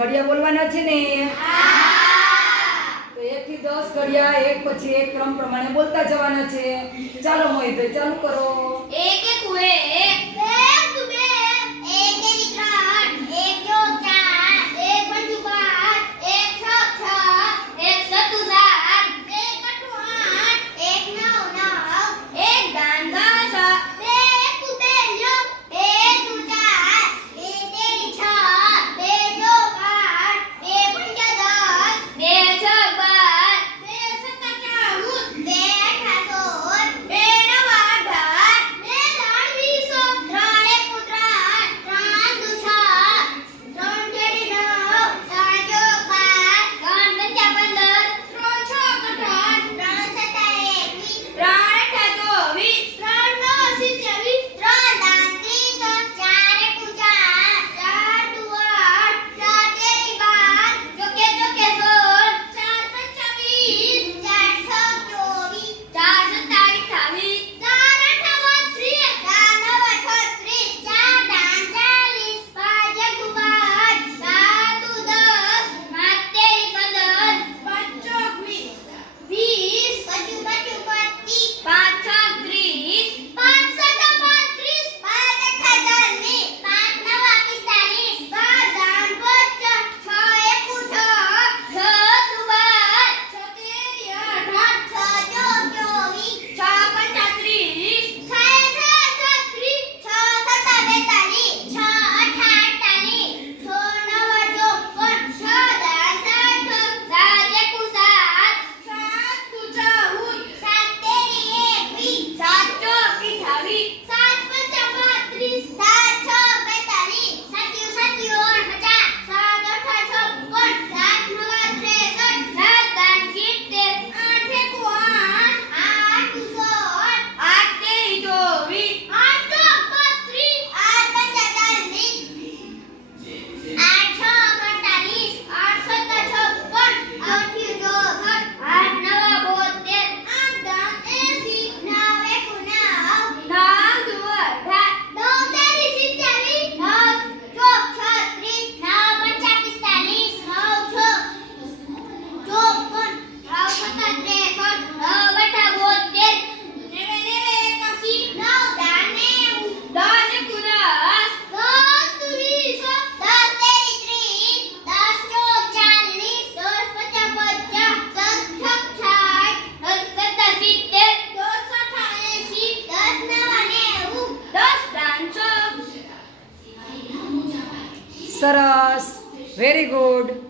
ઘડિયા બોલવાના છે ને? તો 1 થી 10 ઘડિયા એક પછી એક ક્રમ પ્રમાણે બોલતા જવાના છે. ચાલો મોહિતભાઈ ચાલુ કરો. એક એક હુએ એક બે દુબે એક એક ત્રણ એક ચોક ચાર એક પંચુ પાંચ એક છ છ એક સતુ સાત એક અઠુ આઠ એક નવ નવ એક દાન દસ બે એકુ તેલ્યો બે દુ ચાર બે તેરી છ બે ચોક આઠ બે પંચા 10 બે છ 12 બે સત્તા 24 બે અઠા 16 બે નવા 18 બે દાન 20 ત્રણ એકુ ત્રણ ત્રણ દુ છ ત્રણ તેરી 9 ત્રણ ચોક 12 ત્રણ પંચા 15 ત્રણ છ 18 ત્રણ સત્તા 21 ત્રણ અઠા 24 ત્રણ નવ 27 ત્રણ દાન 30 ચાર એકુ ચાર ચાર દુ 8 ચાર તેરી 12 ચોકે ચોકે 16 ચાર પંચા 20 ચાર છ 24 ચાર સત્તા 28 ચાર અઠા 32 ચાર નવ 36 ચાર દાન 40 પાંચ એકુ 5 ચાર દુ 10 પાંચ તેરી 15 પાંચ ચોક 20 પચુ પચુ 25 પાંચ છ 30 પાંચ સત્તા 35 પાંચ અઠા 40 પાંચ નવા 45 પાંચ દાન 50 છ એકુ 6 છ દુ 12 છ તેરી 18 છ ચોક 24 છ પંચા 30 છ છ 36 છ સત્તા 42 છ અઠા 48 છ નવા 54 છ દાન 60 સાત એકુ 7 સાત દુ 14 સાત તેરી 21 સાત ચોક 28 સાત પંચા 35 સાત છ 45 સત્યુ સત્યુ 49 સાત અઠા 56 સાત નવા 63 સાત દાન 70 આઠ એકુ 8 આઠ દુ 16 આઠ તેરી 24 આઠ ચોક 32 આઠ પંચા 40 આઠ છ 48 આઠ સત્તા 56 આઠ્યુ 64 આઠ નવા 72 આઠ દાન 80 નવ એકુ 9 નવ દુ 18 નવ તેરી 27 નવ ચોક 36 નવ પંચા 45 નવ છ 54 નવ સત્તા 63 નવ અઠા 72 નેવે નેવે 81 નવ દાન 90 10 એકુ 10 10 દુ 20 10 તેરી 30 10 ચોક 40 10 પંચા 50 10 છક 60 10 સત્તા 70 10 અઠા 80 10 નવા 90 10 દાન 100. સરસ, વેરી ગુડ.